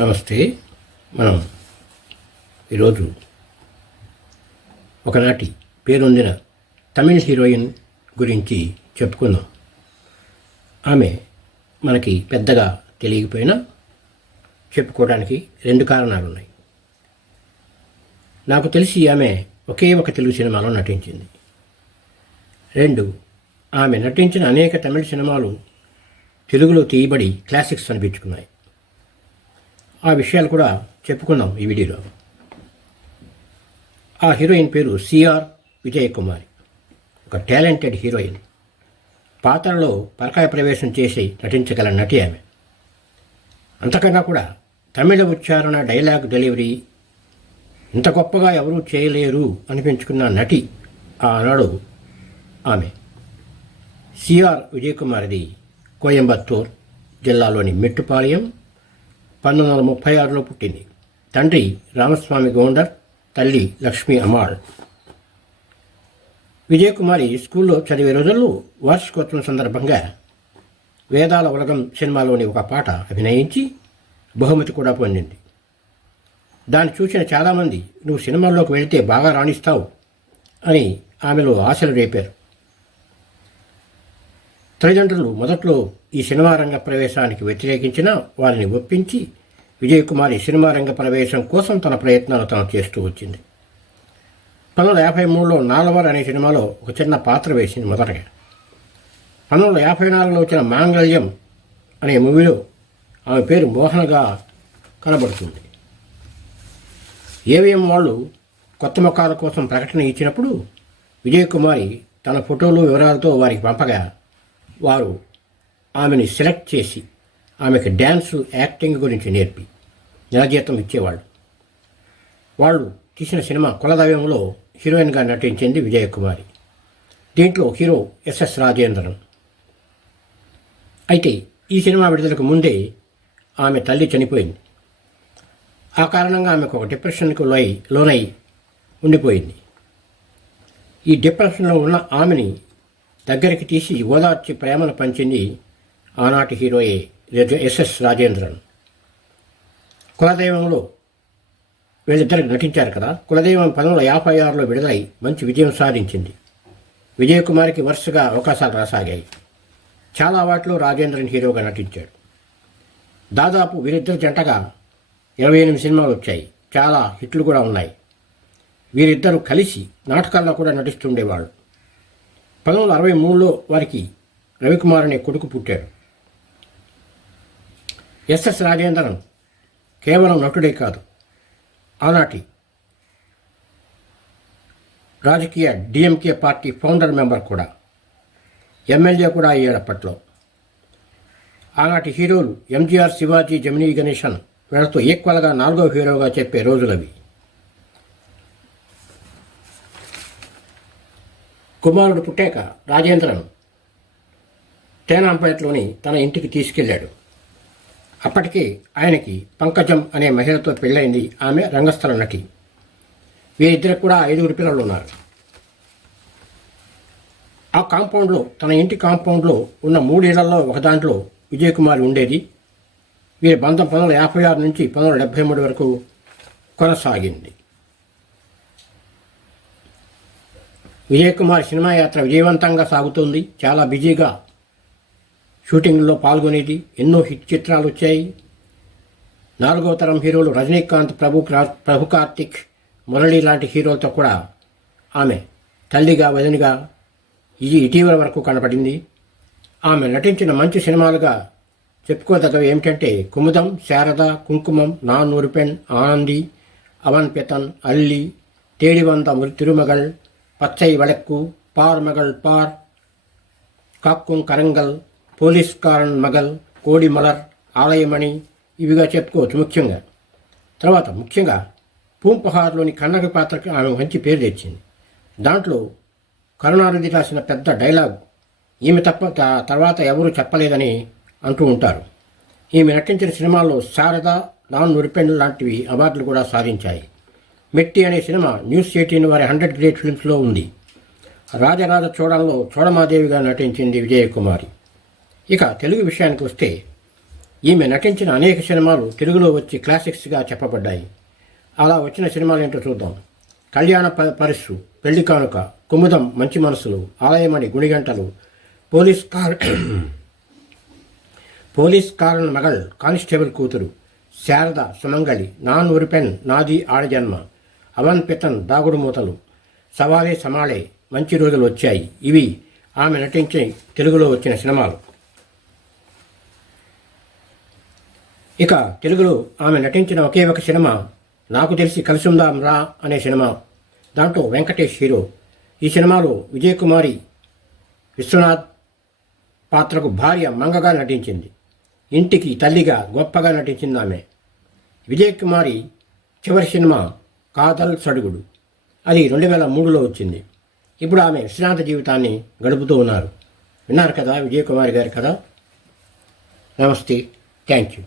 నమస్తే. మనం ఈరోజు ఒకనాటి పేరొందిన తమిళ్ హీరోయిన్ గురించి చెప్పుకుందాం. ఆమె మనకి పెద్దగా తెలియకపోయినా చెప్పుకోవడానికి రెండు కారణాలు ఉన్నాయి. నాకు తెలిసి ఆమె ఒకే ఒక తెలుగు సినిమాలో నటించింది. రెండు, ఆమె నటించిన అనేక తమిళ సినిమాలు తెలుగులో తీయబడి క్లాసిక్స్ అనిపించుకున్నాయి. ఆ విషయాలు కూడా చెప్పుకుందాం ఈ వీడియోలో. ఆ హీరోయిన్ పేరు సిఆర్ విజయకుమారి. ఒక టాలెంటెడ్ హీరోయిన్. పాత్రలో పరకాయ ప్రవేశం చేసి నటించగల నటి ఆమె. అంతకన్నా కూడా తమిళ ఉచ్చారణ, డైలాగ్ డెలివరీ ఇంత గొప్పగా ఎవరూ చేయలేరు అనిపించుకున్న నటి ఆనాడు ఆమె. సిఆర్ విజయకుమారిది కోయంబత్తూర్ జిల్లాలోని మెట్టుపాలెం, 1936లో పుట్టింది. తండ్రి రామస్వామి గౌండర్, తల్లి లక్ష్మీ అమ్మాళ్. విజయకుమారి స్కూల్లో చదివే రోజుల్లో వార్షికోత్సవం సందర్భంగా వేదాల ఉలగం సినిమాలోని ఒక పాట అభినయించి బహుమతి కూడా పొందింది. దాన్ని చూసిన చాలామంది నువ్వు సినిమాల్లోకి వెళితే బాగా రాణిస్తావు అని ఆమెలో ఆశలు రేపారు. తల్లిదండ్రులు మొదట్లో ఈ సినిమా రంగ ప్రవేశానికి వ్యతిరేకించినా వారిని ఒప్పించి విజయకుమారి సినిమా రంగ ప్రవేశం కోసం తన ప్రయత్నాలు తాను చేస్తూ వచ్చింది. 1953లో నాలవర్ అనే సినిమాలో ఒక చిన్న పాత్ర వేసింది మొదటగా. 1954లో వచ్చిన మాంగళ్యం అనే మూవీలో ఆమె పేరు మోహన్గా కనబడుతుంది. ఏవిఎం వాళ్ళు కొత్త ముఖాల కోసం ప్రకటన ఇచ్చినప్పుడు విజయకుమారి తన ఫోటోలు వివరాలతో వారికి పంపగా వారు ఆమెని సెలెక్ట్ చేసి ఆమెకు డ్యాన్సు, యాక్టింగ్ గురించి నేర్పి నెలజీతం ఇచ్చేవాళ్ళు. వాళ్ళు తీసిన సినిమా కులదైవంలో హీరోయిన్గా నటించింది విజయకుమారి. దీంట్లో హీరో ఎస్ఎస్ రాజేంద్రన్. అయితే ఈ సినిమా విడుదలకు ముందే ఆమె తల్లి చనిపోయింది. ఆ కారణంగా ఆమెకు ఒక డిప్రెషన్కు లోనై ఉండిపోయింది. ఈ డిప్రెషన్లో ఉన్న ఆమెని దగ్గరికి తీసి ఓదార్చి ప్రేమను పంచింది ఆనాటి హీరోయే ఎస్ఎస్ రాజేంద్రన్. కులదైవంలో వీళ్ళిద్దరికి నటించారు కదా. కులదైవం 1956లో విడుదలై మంచి విజయం సాధించింది. విజయకుమారికి వరుసగా అవకాశాలు రాసాగాయి. చాలా వాటిలో రాజేంద్రన్ హీరోగా నటించాడు. దాదాపు వీరిద్దరు జంటగా 28 సినిమాలు వచ్చాయి. చాలా హిట్లు కూడా ఉన్నాయి. వీరిద్దరూ కలిసి నాటకాల్లో కూడా నటిస్తుండేవాళ్ళు. 1963లో వారికి రవికుమార్ అనే కొడుకు పుట్టాడు. ఎస్ఎస్ రాజేంద్రన్ కేవలం నటుడే కాదు, ఆనాటి రాజకీయ డిఎంకే పార్టీ ఫౌండర్ మెంబర్ కూడా, ఎమ్మెల్యే కూడా అయ్యాడు అప్పట్లో. ఆనాటి హీరోలు ఎంజీఆర్, శివాజీ, జమినీ గణేశన్ వీళ్ళతో ఈక్వల్గా 4వ హీరోగా చెప్పే రోజులవి. కుమారుడు పుట్టాక రాజేంద్రన్ తేనాంపేటలోని తన ఇంటికి తీసుకెళ్లాడు. అప్పటికే ఆయనకి పంకజం అనే మహిళతో పెళ్ళైంది. ఆమె రంగస్థల నటి. వీరిద్దరికి కూడా 5 పిల్లలు ఉన్నారు. ఆ కాంపౌండ్లో, తన ఇంటి కాంపౌండ్లో ఉన్న 3 ఇళ్లలో ఒక దాంట్లో విజయకుమారి ఉండేది. వీరి బంధం 1956 నుంచి 1973 వరకు కొనసాగింది. విజయకుమార్ సినిమా యాత్ర విజయవంతంగా సాగుతుంది. చాలా బిజీగా షూటింగ్లో పాల్గొనేది. ఎన్నో హిట్ చిత్రాలు వచ్చాయి. 4వ తరం హీరోలు రజనీకాంత్, ప్రభు కార్తిక్, మురళి లాంటి హీరోలతో కూడా ఆమె తల్లిగా, వదినగా ఇటీవల వరకు కనపడింది. ఆమె నటించిన మంచి సినిమాలుగా చెప్పుకోదగ్గవి ఏమిటంటే కుముదం, శారద, కుంకుమం, నా నూరుపెన్, ఆనంది, అవన్ పెతన్, అల్లి, తేడివంద తిరుమగల్, పచ్చై వడక్కు, పార్ మగల్ పార్, కాక్కుం కరంగల్, పోలీస్కారన్ మగల్, కోడి మలర్, ఆలయమణి ఇవిగా చెప్పుకోవచ్చు ముఖ్యంగా. తర్వాత ముఖ్యంగా పూంపహార్లోని కన్నడ పాత్రకి ఆమె మంచి పేరు తెచ్చింది. దాంట్లో కరుణానిధి రాసిన పెద్ద డైలాగ్ ఈమె తప్ప తర్వాత ఎవరూ చెప్పలేదని అంటూ ఉంటారు. ఈమె నటించిన సినిమాల్లో శారద, నాన్ నురిపెండ్ లాంటివి అవార్డులు కూడా సాధించాయి. మెట్టి అనే సినిమా న్యూస్ 18 వారి 100 గ్రేట్ ఫిల్మ్స్లో ఉంది. రాజరాజ చోళంలో చోళమాదేవిగా నటించింది విజయకుమారి. ఇక తెలుగు విషయానికి వస్తే ఈమె నటించిన అనేక సినిమాలు తెలుగులో వచ్చి క్లాసిక్స్గా చెప్పబడ్డాయి. అలా వచ్చిన సినిమాలు ఏంటో చూద్దాం. కళ్యాణ పరిస్సు, పెళ్లి కానుక, కుముదం, మంచి మనసులు, ఆలయమణి, గుడిగంటలు, పోలీస్ కారన్ మగల్, కానిస్టేబుల్ కూతురు, శారద, సుమంగళి, నాన్ ఉరిపెన్, నాది ఆడజన్మ, అవన్ పితన్, దాగుడు మూతలు, సవాలే సమాళే, మంచి రోజులు వచ్చాయి. ఇవి ఆమె నటించి తెలుగులో వచ్చిన సినిమాలు. ఇక తెలుగులో ఆమె నటించిన ఒకే ఒక సినిమా నాకు తెలిసి కలిసుందాం రా అనే సినిమా. దాంట్లో వెంకటేష్ హీరో. ఈ సినిమాలో విజయకుమారి విశ్వనాథ్ పాత్రకు భార్య మంగగా నటించింది. ఇంటికి తల్లిగా గొప్పగా నటించింది ఆమె. విజయకుమారి చివరి సినిమా కాదల్ సడుగుడు. అది 2003లో వచ్చింది. ఇప్పుడు ఆమె విశ్రాంత జీవితాన్ని గడుపుతూ ఉన్నారు. విన్నారు కదా విజయకుమారి గారి కథ. నమస్తే, థ్యాంక్ యూ.